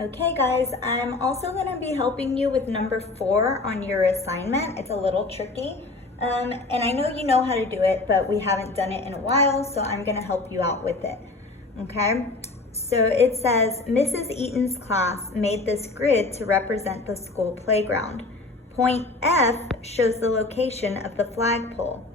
Okay guys, I'm also going to be helping you with number 4 on your assignment. It's a little tricky, and I know you know how to do it, but we haven't done it in a while, so I'm going to help you out with it. Okay, so it says, Mrs. Eaton's class made this grid to represent the school playground. Point F shows the location of the flagpole.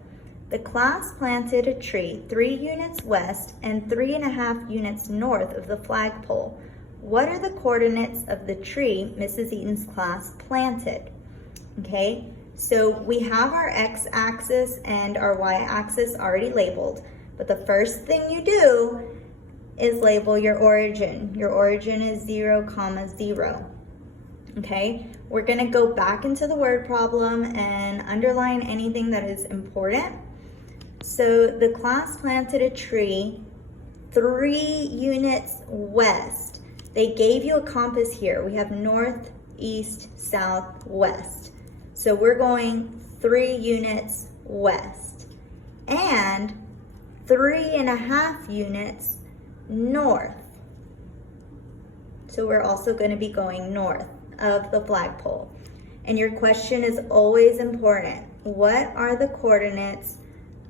The class planted a tree 3 units west and 3.5 units north of the flagpole. What are the coordinates of the tree Mrs. Eaton's class planted? Okay, so we have our x-axis and our y-axis already labeled, but the first thing you do is label your origin. Your origin is 0, 0. Okay, we're gonna go back into the word problem and underline anything that is important. So the class planted a tree 3 units west. They gave you a compass here. We have north, east, south, west. So we're going 3 units west and 3.5 units north. So we're also going to be going north of the flagpole. And your question is always important. What are the coordinates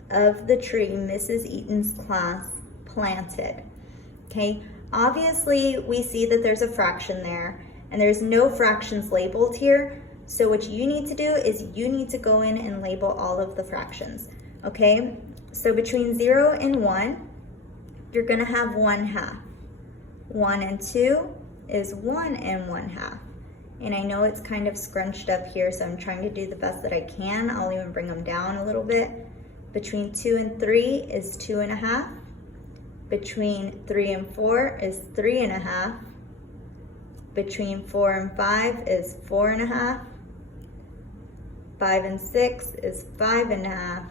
of the tree Mrs. Eaton's class planted? Okay. Obviously, we see that there's a fraction there, and there's no fractions labeled here. So what you need to do is you need to go in and label all of the fractions, okay? So between 0 and 1, you're gonna have 1/2. 1 and 2 is 1 and 1/2. And I know it's kind of scrunched up here, so I'm trying to do the best that I can. I'll even bring them down a little bit. Between 2 and 3 is 2.5. Between 3 and 4 is 3.5. Between 4 and 5 is 4.5. 5 and 6 is 5.5.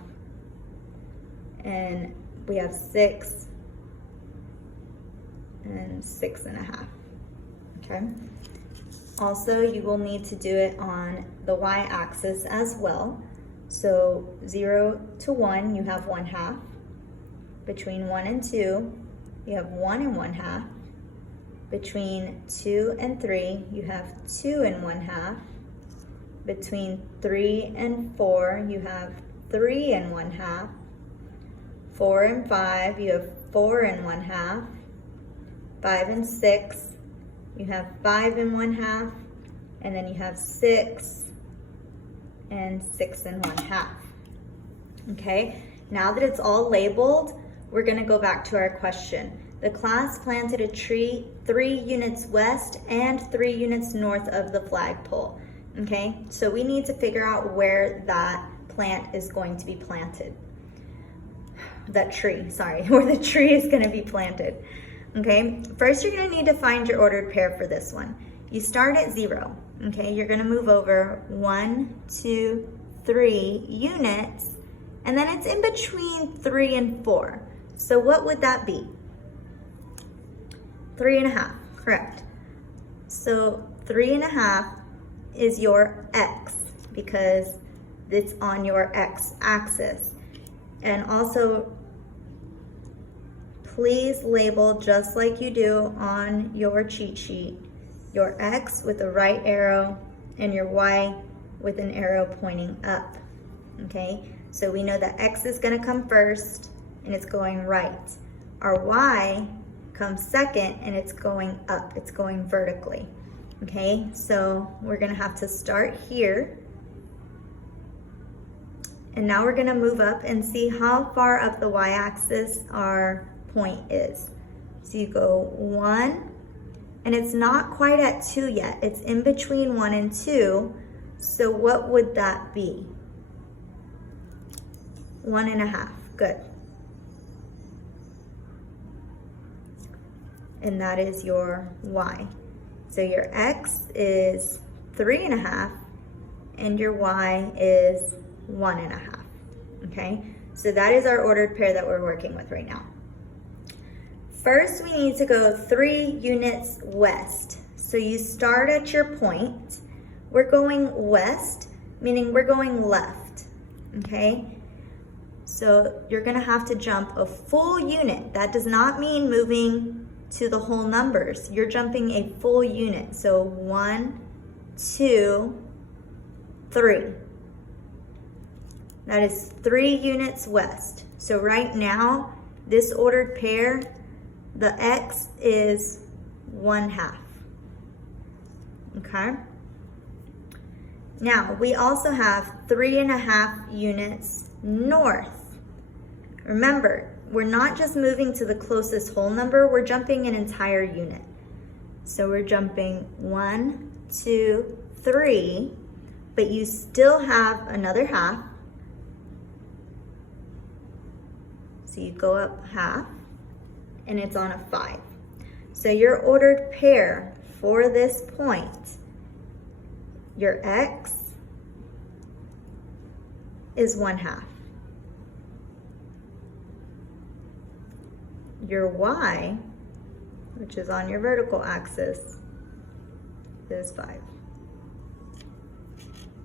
And we have 6 and 6.5. Okay. Also, you will need to do it on the y-axis as well. So 0 to 1, you have 1/2. Between 1 and 2, you have 1 and 1/2. Between 2 and 3, you have 2 and 1/2. Between 3 and 4, you have 3 and 1/2. 4 and 5, you have 4 and 1/2. 5 and 6, you have 5 and 1/2. And then you have 6 and 6 and 1/2. Okay, now that it's all labeled, we're gonna go back to our question. The class planted a tree 3 units west and 3 units north of the flagpole. Okay, so we need to figure out where that plant is going to be planted. That tree, sorry, where the tree is gonna be planted. Okay, first you're gonna need to find your ordered pair for this one. You start at 0, okay? You're gonna move over 1, 2, 3 units, and then it's in between 3 and 4. So what would that be? 3.5, correct. So 3.5 is your x because it's on your x-axis. And also, please label just like you do on your cheat sheet, your x with a right arrow and your y with an arrow pointing up, okay? So we know that x is gonna come first and it's going right. Our y comes second and it's going up, it's going vertically, okay? So we're gonna have to start here. And now we're gonna move up and see how far up the y-axis our point is. So you go 1, and it's not quite at 2 yet. It's in between 1 and 2. So what would that be? 1.5, good. And that is your y. So your x is 3.5 and your y is 1.5, okay? So that is our ordered pair that we're working with right now. First, we need to go 3 units west. So you start at your point. We're going west, meaning we're going left, okay? So you're gonna have to jump a full unit. That does not mean moving to the whole numbers. You're jumping a full unit. So 1, 2, 3. That is 3 units west. So right now, this ordered pair, the x is 1/2. Okay? Now, we also have 3.5 units north. Remember, we're not just moving to the closest whole number, we're jumping an entire unit. So we're jumping 1, 2, 3, but you still have another half. So you go up half, and it's on a 5. So your ordered pair for this point, your x is 1/2. Your y, which is on your vertical axis, is 5.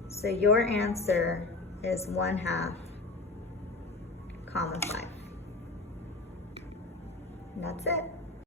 So your answer is 1/2, 5. And that's it.